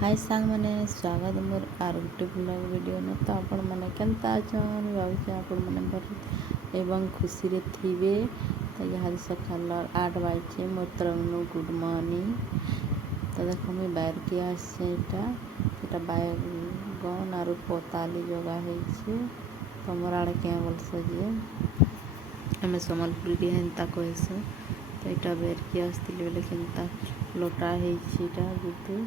हाय सांग मैंने स्वागत मोर आर गोटे ब्लॉग वीडियो में। तो आपण मैंने केनता अछन भावुचे आपण मैंने भल एवं खुशी रे थिबे। तो यहाँ सकाल 8 बजे मोर तरफ गुड मॉर्निंग। तो देखो मुझे बाहर के आसटा बैगन आर पताली जगह है तुम आड़े क्या बोलस जे आम सम्बलपुरी हेन्ता कहसु। तो यहाँ बेर के आसती बेले केन्ता लोटा होटा गुदू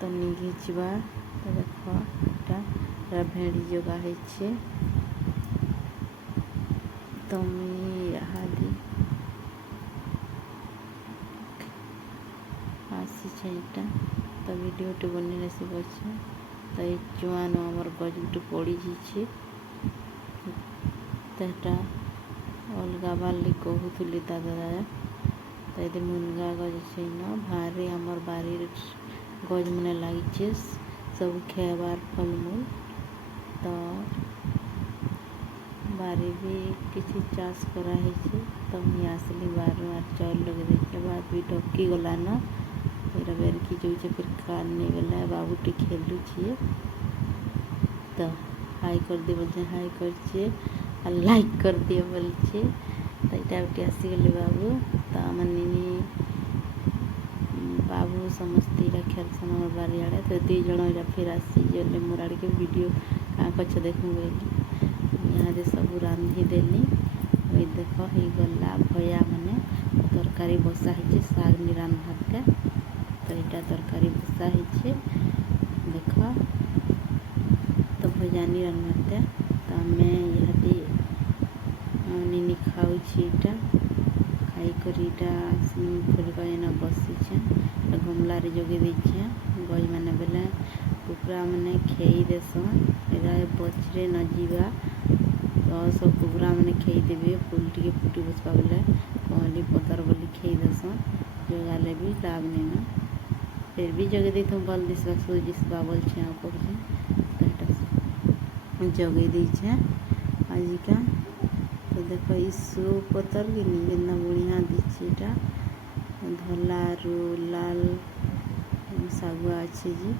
तो निघिवा। तो देख यहाँ भेड़ी जगह है तो मुझे आसी यहाँ तो वीडियो बन सी गच्छे। तो ये चुआन आमर गज गुटे पड़ी जाइए। तो यहाँ अलग बाली कहूली दादा। तो ये मुनगा गज से भारी आमर बारी गज मैंने लगी सब खेबार फलमूल। तो बारी भी किसी चाष कराई। तो मुझे आसली बार चल लगे देखे बाद भी ढकी गला न फिर बेर की जो फिर कान नहीं गला बाबूटी खेलु छे। तो हाई कर दिए बोलते हाई कर लाइक कर दिए बोलछे। तो यहाँ उठे आसीगले बाबू। तो मैंने बाबू समस्त खेलसन मोर बारी आड़े। तो दी जन फिर आसीगले मोर आड़े के वीडियो क्या कछ देखूँ बोली यहाँ जे सब रांधि देली। वही देख हो गला भया मैंने तरकारी बसा है साग नि रांधते। तो यहाँ तरकारी बसा है देख तो भजानी रांधते। तो आम यहाँ निनी खाऊ खाई कर फुल गज बसीचे गमलार जगे दीचे गज मैंने बेले कुकुरा मैंने खेई देसन बचरे न जीवा। तो सब कुकुरा मैंने खेई देवे फुल टे फुटी बसवा बेले कहली पदर बोली खेई देसन जगाले भी लाभ नहीं फिर भी जगे दी तुम भल दिशा सूझा बोलछे तो जगे दीचे आजिका। तो देखो इसु पतर कि नहीं बढ़िया दीची धला लाल सागुआ अच्छे जी।